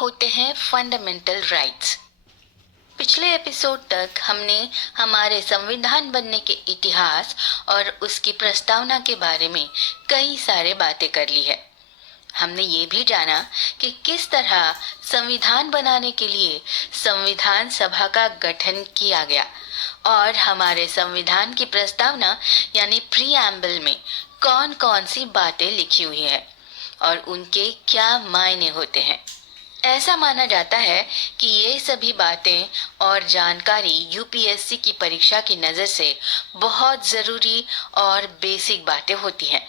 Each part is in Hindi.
होते हैं फंडामेंटल राइट्स। पिछले एपिसोड तक हमने हमारे संविधान बनने के इतिहास और उसकी प्रस्तावना के बारे में कई सारे बातें कर ली है। हमने ये भी जाना कि किस तरह संविधान बनाने के लिए संविधान सभा का गठन किया गया और हमारे संविधान की प्रस्तावना यानी प्रीएम्बल में कौन कौन सी बातें लिखी हुई है और उनके क्या मायने होते हैं। ऐसा माना जाता है कि ये सभी बातें और जानकारी यूपीएससी की परीक्षा की नज़र से बहुत ज़रूरी और बेसिक बातें होती हैं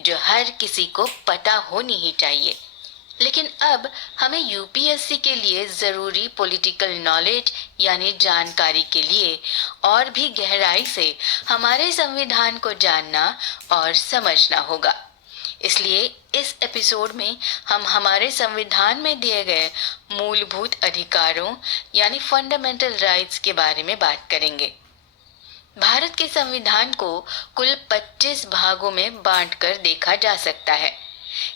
जो हर किसी को पता होनी ही चाहिए। लेकिन अब हमें यूपीएससी के लिए ज़रूरी पॉलिटिकल नॉलेज यानी जानकारी के लिए और भी गहराई से हमारे संविधान को जानना और समझना होगा। इसलिए इस एपिसोड में हम हमारे संविधान में दिए गए मूलभूत अधिकारों यानी फंडामेंटल राइट्स के बारे में बात करेंगे। भारत के संविधान को कुल 25 भागों में बांटकर देखा जा सकता है।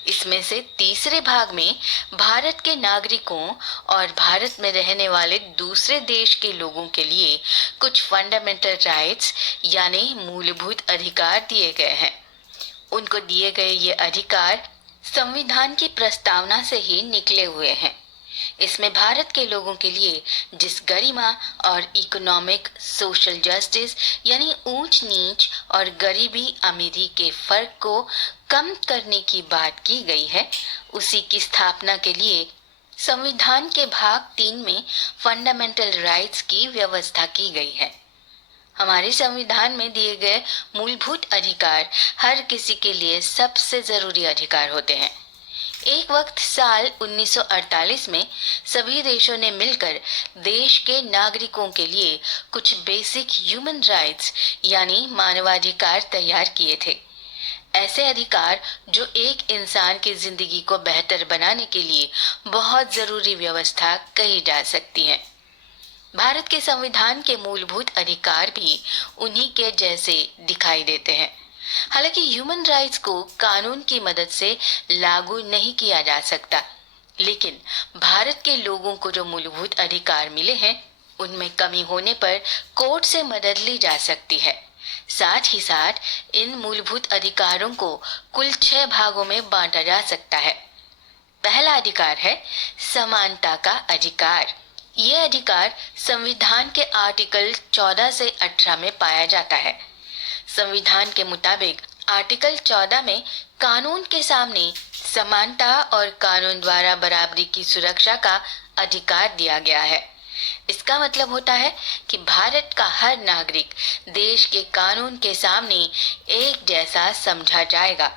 इसमें से तीसरे भाग में भारत के नागरिकों और भारत में रहने वाले दूसरे देश के लोगों के लिए कुछ फंडामेंटल राइट्स यानी मूलभूत अधिकार दिए गए हैं। उनको दिए गए ये अधिकार संविधान की प्रस्तावना से ही निकले हुए हैं। इसमें भारत के लोगों के लिए जिस गरिमा और इकोनॉमिक सोशल जस्टिस यानी ऊंच नीच और गरीबी अमीरी के फर्क को कम करने की बात की गई है, उसी की स्थापना के लिए संविधान के भाग 3 में फंडामेंटल राइट्स की व्यवस्था की गई है। हमारे संविधान में दिए गए मूलभूत अधिकार हर किसी के लिए सबसे जरूरी अधिकार होते हैं। एक वक्त साल 1948 में सभी देशों ने मिलकर देश के नागरिकों के लिए कुछ बेसिक ह्यूमन राइट्स यानी मानवाधिकार तैयार किए थे। ऐसे अधिकार जो एक इंसान की जिंदगी को बेहतर बनाने के लिए बहुत जरूरी व्यवस्था कही जा सकती है। भारत के संविधान के मूलभूत अधिकार भी उन्हीं के जैसे दिखाई देते हैं। हालांकि ह्यूमन राइट्स को कानून की मदद से लागू नहीं किया जा सकता, लेकिन भारत के लोगों को जो मूलभूत अधिकार मिले हैं उनमें कमी होने पर कोर्ट से मदद ली जा सकती है। साथ ही साथ इन मूलभूत अधिकारों को कुल 6 भागों में बांटा जा सकता है। पहला अधिकार है समानता का अधिकार। ये अधिकार संविधान के आर्टिकल 14 से 18 में पाया जाता है। संविधान के मुताबिक आर्टिकल 14 में कानून के सामने समानता और कानून द्वारा बराबरी की सुरक्षा का अधिकार दिया गया है। इसका मतलब होता है कि भारत का हर नागरिक देश के कानून के सामने एक जैसा समझा जाएगा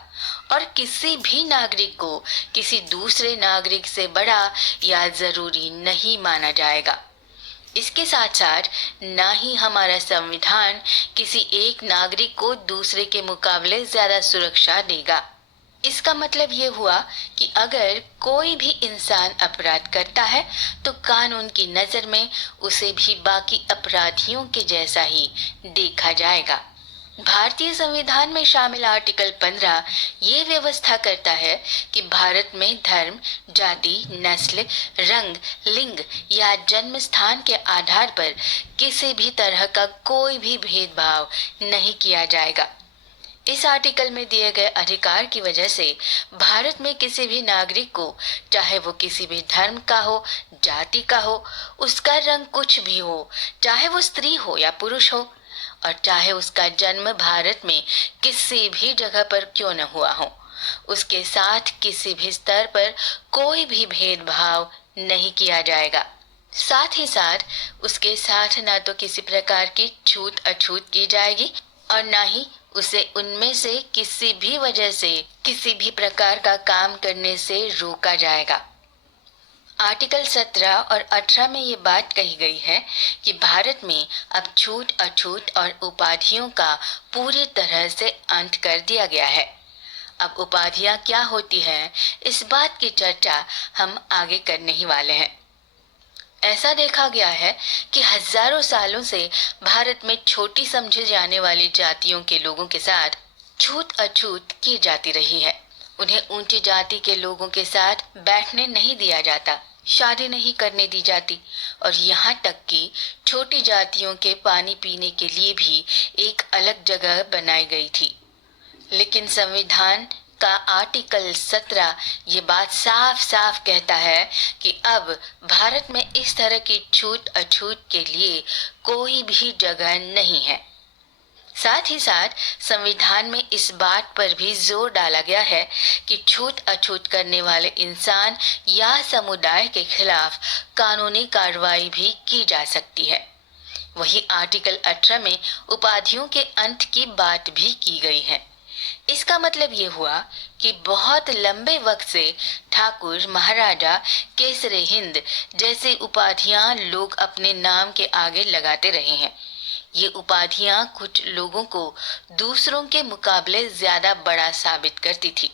और किसी भी नागरिक को किसी दूसरे नागरिक से बड़ा या जरूरी नहीं माना जाएगा। इसके साथ साथ ना ही हमारा संविधान किसी एक नागरिक को दूसरे के मुकाबले ज्यादा सुरक्षा देगा। इसका मतलब ये हुआ कि अगर कोई भी इंसान अपराध करता है तो कानून की नजर में उसे भी बाकी अपराधियों के जैसा ही देखा जाएगा। भारतीय संविधान में शामिल आर्टिकल 15 ये व्यवस्था करता है कि भारत में धर्म, जाति, नस्ल, रंग, लिंग या जन्म स्थान के आधार पर किसी भी तरह का कोई भी भेदभाव नहीं किया जाएगा। इस आर्टिकल में दिए गए अधिकार की वजह से भारत में किसी भी नागरिक को, चाहे वो किसी भी धर्म का हो, जाति का हो, उसका रंग कुछ भी हो, चाहे वो स्त्री हो या पुरुष हो और चाहे उसका जन्म भारत में किसी भी जगह पर क्यों न हुआ हो, उसके साथ किसी भी स्तर पर कोई भी भेदभाव नहीं किया जाएगा। साथ ही साथ उसके साथ ना तो किसी प्रकार की छूत अछूत की जाएगी और ना ही उसे उनमें से किसी भी वजह से किसी भी प्रकार का काम करने से रोका जाएगा। आर्टिकल 17 और 18 में ये बात कही गई है कि भारत में अब छूट अछूत और उपाधियों का पूरी तरह से अंत कर दिया गया है। अब उपाधियां क्या होती हैं, इस बात की चर्चा हम आगे करने ही वाले हैं। ऐसा देखा गया है कि हजारों सालों से भारत में छोटी समझे जाने वाली जातियों के लोगों के साथ छूत अछूत की जाती रही है। उन्हें ऊंची जाति के लोगों के साथ बैठने नहीं दिया जाता, शादी नहीं करने दी जाती और यहाँ तक कि छोटी जातियों के पानी पीने के लिए भी एक अलग जगह बनाई गई थी। लेकिन संविधान का आर्टिकल 17 ये बात साफ साफ कहता है कि अब भारत में इस तरह की छूट अछूत के लिए कोई भी जगह नहीं है। साथ ही साथ संविधान में इस बात पर भी जोर डाला गया है कि छूत अछूत करने वाले इंसान या समुदाय के खिलाफ कानूनी कार्रवाई भी की जा सकती है। वही आर्टिकल 18 में उपाधियों के अंत की बात भी की गई है। इसका मतलब ये हुआ कि बहुत लंबे वक्त से ठाकुर, महाराजा, केसरे हिंद जैसे उपाधियां लोग अपने नाम के आगे लगाते रहे हैं। ये उपाधियां कुछ लोगों को दूसरों के मुकाबले ज्यादा बड़ा साबित करती थी।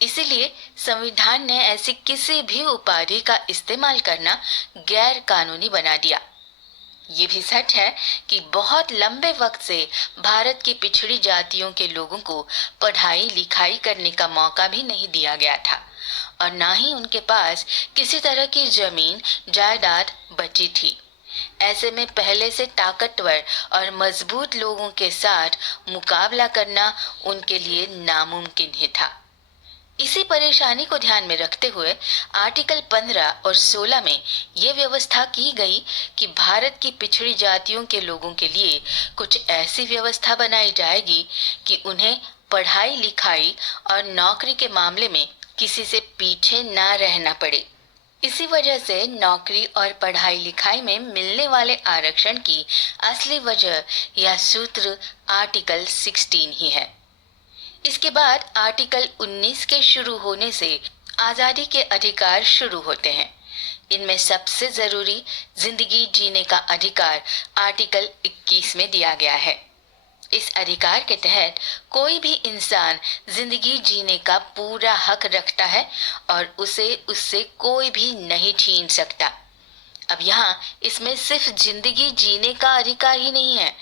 इसीलिए संविधान ने ऐसी किसी भी उपाधि का इस्तेमाल करना गैर कानूनी बना दिया। ये भी सच है कि बहुत लंबे वक्त से भारत की पिछड़ी जातियों के लोगों को पढ़ाई लिखाई करने का मौका भी नहीं दिया गया था और ना ही उनके पास किसी तरह की जमीन जायदाद बची थी। ऐसे में पहले से ताकतवर और मजबूत लोगों के साथ मुकाबला करना उनके लिए नामुमकिन ही था। इसी परेशानी को ध्यान में रखते हुए आर्टिकल 15 और 16 में ये व्यवस्था की गई कि भारत की पिछड़ी जातियों के लोगों के लिए कुछ ऐसी व्यवस्था बनाई जाएगी कि उन्हें पढ़ाई लिखाई और नौकरी के मामले में किसी से पीछे ना रहना पड़े। इसी वजह से नौकरी और पढ़ाई लिखाई में मिलने वाले आरक्षण की असली वजह या सूत्र आर्टिकल 16 ही है। इसके बाद आर्टिकल 19 के शुरू होने से आजादी के अधिकार शुरू होते हैं। इनमें सबसे जरूरी जिंदगी जीने का अधिकार आर्टिकल 21 में दिया गया है। इस अधिकार के तहत कोई भी इंसान जिंदगी जीने का पूरा हक रखता है और उसे उससे कोई भी नहीं छीन सकता। अब यहाँ इसमें सिर्फ जिंदगी जीने का अधिकार ही नहीं है,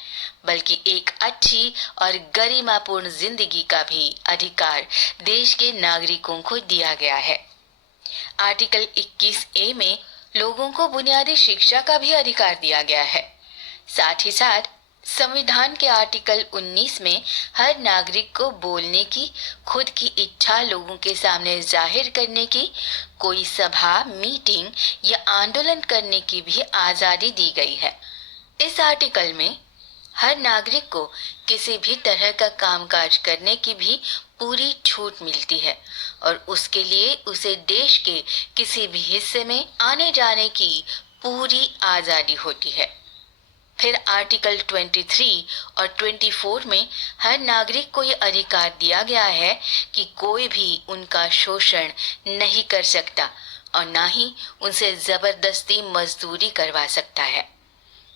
बल्कि एक अच्छी और गरिमापूर्ण जिंदगी का भी अधिकार देश के नागरिकों को दिया गया है। आर्टिकल 21A में लोगों को बुनियादी शिक्षा का भी अधिकार दिया गया है। साथ ही साथ संविधान के आर्टिकल 19 में हर नागरिक को बोलने की, खुद की इच्छा लोगों के सामने जाहिर करने की, कोई सभा, मीटिंग या आंदोलन करने की भी आजादी दी गई है। इस आर्टिकल में हर नागरिक को किसी भी तरह का कामकाज करने की भी पूरी छूट मिलती है और उसके लिए उसे देश के किसी भी हिस्से में आने जाने की पूरी आजादी होती है। फिर आर्टिकल 23 और 24 में हर नागरिक को ये अधिकार दिया गया है कि कोई भी उनका शोषण नहीं कर सकता और ना ही उनसे जबरदस्ती मजदूरी करवा सकता है।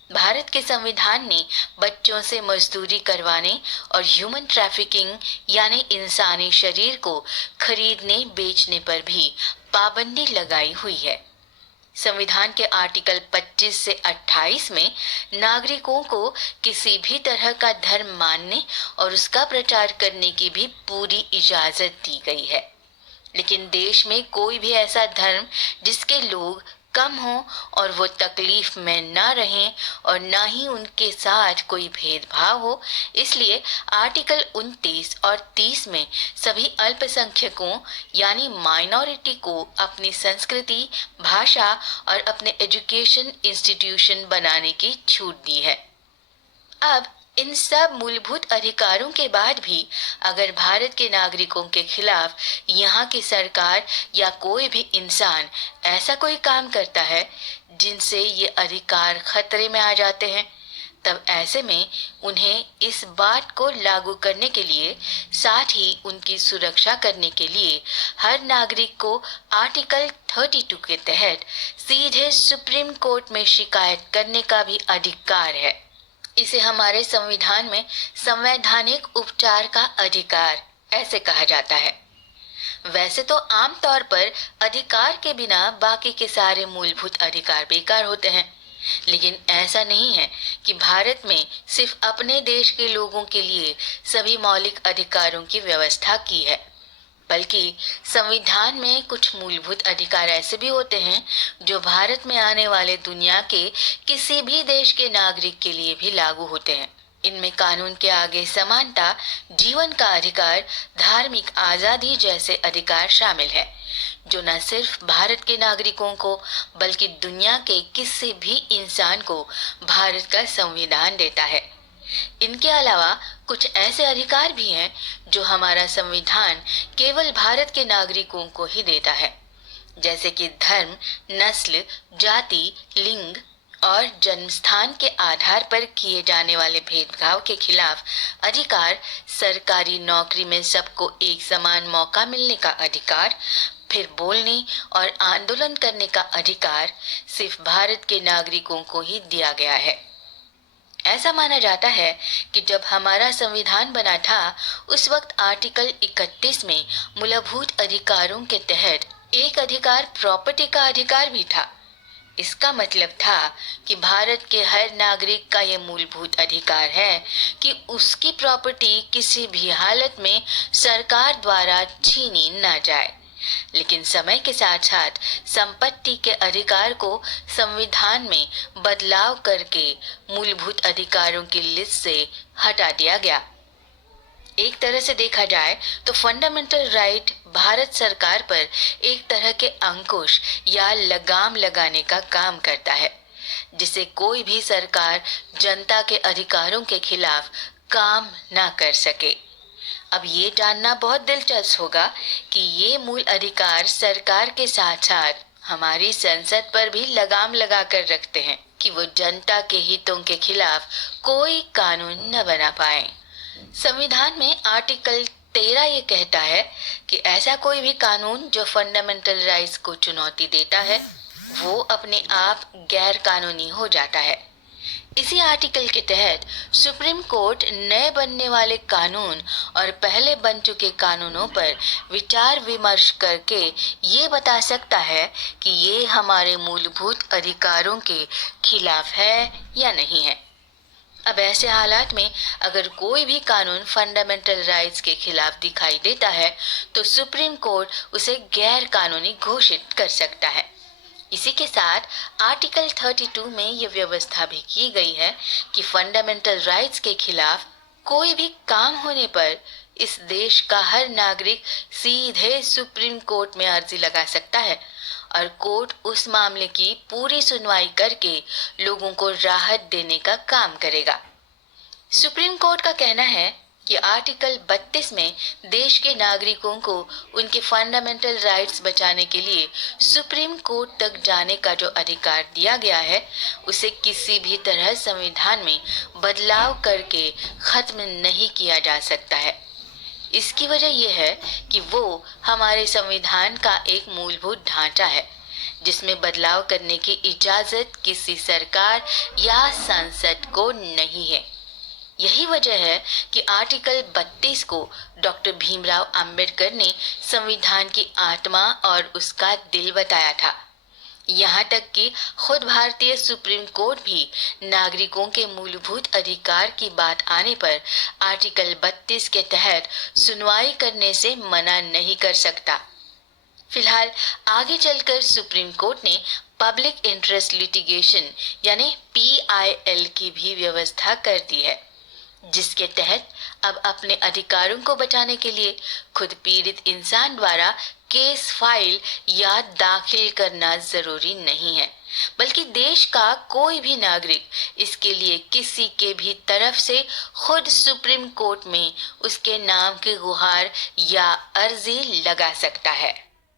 भारत के संविधान ने बच्चों से मजदूरी करवाने और ह्यूमन ट्रैफिकिंग यानी इंसानी शरीर को खरीदने बेचने पर भी पाबंदी लगाई हुई है। संविधान के आर्टिकल 25 से 28 में नागरिकों को किसी भी तरह का धर्म मानने और उसका प्रचार करने की भी पूरी इजाजत दी गई है। लेकिन देश में कोई भी ऐसा धर्म जिसके लोग कम हो और वो तकलीफ में ना रहें और ना ही उनके साथ कोई भेदभाव हो, इसलिए आर्टिकल 29 और 30 में सभी अल्पसंख्यकों यानी माइनॉरिटी को अपनी संस्कृति, भाषा और अपने एजुकेशन इंस्टीट्यूशन बनाने की छूट दी है। अब इन सब मूलभूत अधिकारों के बाद भी अगर भारत के नागरिकों के खिलाफ यहाँ की सरकार या कोई भी इंसान ऐसा कोई काम करता है जिनसे ये अधिकार खतरे में आ जाते हैं, तब ऐसे में उन्हें इस बात को लागू करने के लिए, साथ ही उनकी सुरक्षा करने के लिए हर नागरिक को आर्टिकल 32 के तहत सीधे सुप्रीम कोर्ट में शिकायत करने का भी अधिकार है। इसे हमारे संविधान में संवैधानिक उपचार का अधिकार ऐसे कहा जाता है। वैसे तो आमतौर पर अधिकार के बिना बाकी के सारे मूलभूत अधिकार बेकार होते हैं, लेकिन ऐसा नहीं है कि भारत में सिर्फ अपने देश के लोगों के लिए सभी मौलिक अधिकारों की व्यवस्था की है। बल्कि संविधान में कुछ मूलभूत अधिकार ऐसे भी होते हैं जो भारत में आने वाले दुनिया के किसी भी देश के नागरिक के लिए भी लागू होते हैं। इनमें कानून के आगे समानता, जीवन का अधिकार, धार्मिक आजादी जैसे अधिकार शामिल है, जो न सिर्फ भारत के नागरिकों को बल्कि दुनिया के किसी भी इंसान को भारत का संविधान देता है। इनके अलावा कुछ ऐसे अधिकार भी हैं जो हमारा संविधान केवल भारत के नागरिकों को ही देता है, जैसे कि धर्म, नस्ल, जाति, लिंग और जन्म स्थान के आधार पर किए जाने वाले भेदभाव के खिलाफ अधिकार, सरकारी नौकरी में सबको एक समान मौका मिलने का अधिकार, फिर बोलने और आंदोलन करने का अधिकार सिर्फ भारत के नागरिकों को ही दिया गया है। ऐसा माना जाता है कि जब हमारा संविधान बना था, उस वक्त आर्टिकल 31 में मूलभूत अधिकारों के तहत एक अधिकार प्रॉपर्टी का अधिकार भी था। इसका मतलब था कि भारत के हर नागरिक का ये मूलभूत अधिकार है कि उसकी प्रॉपर्टी किसी भी हालत में सरकार द्वारा छीनी न जाए। लेकिन समय के साथ साथ संपत्ति के अधिकार को संविधान में बदलाव करके मूलभूत अधिकारों की लिस्ट से हटा दिया गया। एक तरह से देखा जाए तो फंडामेंटल राइट भारत सरकार पर एक तरह के अंकुश या लगाम लगाने का काम करता है, जिससे कोई भी सरकार जनता के अधिकारों के खिलाफ काम ना कर सके। अब ये जानना बहुत दिलचस्प होगा कि ये मूल अधिकार सरकार के साथ साथ हमारी संसद पर भी लगाम लगा कर रखते हैं कि वो जनता के हितों के खिलाफ कोई कानून न बना पाए। संविधान में आर्टिकल 13 ये कहता है कि ऐसा कोई भी कानून जो फंडामेंटल राइट्स को चुनौती देता है, वो अपने आप गैर कानूनी हो जाता है। इसी आर्टिकल के तहत सुप्रीम कोर्ट नए बनने वाले कानून और पहले बन चुके कानूनों पर विचार विमर्श करके ये बता सकता है कि ये हमारे मूलभूत अधिकारों के खिलाफ है या नहीं है। अब ऐसे हालात में अगर कोई भी कानून फंडामेंटल राइट्स के खिलाफ दिखाई देता है तो सुप्रीम कोर्ट उसे गैर कानूनी घोषित कर सकता है। इसी के साथ आर्टिकल 32 में ये व्यवस्था भी की गई है कि फंडामेंटल राइट्स के खिलाफ कोई भी काम होने पर इस देश का हर नागरिक सीधे सुप्रीम कोर्ट में अर्जी लगा सकता है और कोर्ट उस मामले की पूरी सुनवाई करके लोगों को राहत देने का काम करेगा। सुप्रीम कोर्ट का कहना है कि आर्टिकल 32 में देश के नागरिकों को उनके फंडामेंटल राइट्स बचाने के लिए सुप्रीम कोर्ट तक जाने का जो अधिकार दिया गया है, उसे किसी भी तरह संविधान में बदलाव करके खत्म नहीं किया जा सकता है। इसकी वजह यह है कि वो हमारे संविधान का एक मूलभूत ढांचा है, जिसमें बदलाव करने की इजाजत किसी सरकार या संसद को नहीं है। यही वजह है कि आर्टिकल 32 को डॉक्टर भीमराव अंबेडकर ने संविधान की आत्मा और उसका दिल बताया था। यहाँ तक कि खुद भारतीय सुप्रीम कोर्ट भी नागरिकों के मूलभूत अधिकार की बात आने पर आर्टिकल 32 के तहत सुनवाई करने से मना नहीं कर सकता। फिलहाल आगे चलकर सुप्रीम कोर्ट ने पब्लिक इंटरेस्ट लिटिगेशन यानी PIL की भी व्यवस्था कर दी है, जिसके तहत अब अपने अधिकारों को बचाने के लिए खुद पीड़ित इंसान द्वारा केस फाइल या दाखिल करना जरूरी नहीं है, बल्कि देश का कोई भी नागरिक इसके लिए किसी के भी तरफ से खुद सुप्रीम कोर्ट में उसके नाम की गुहार या अर्जी लगा सकता है।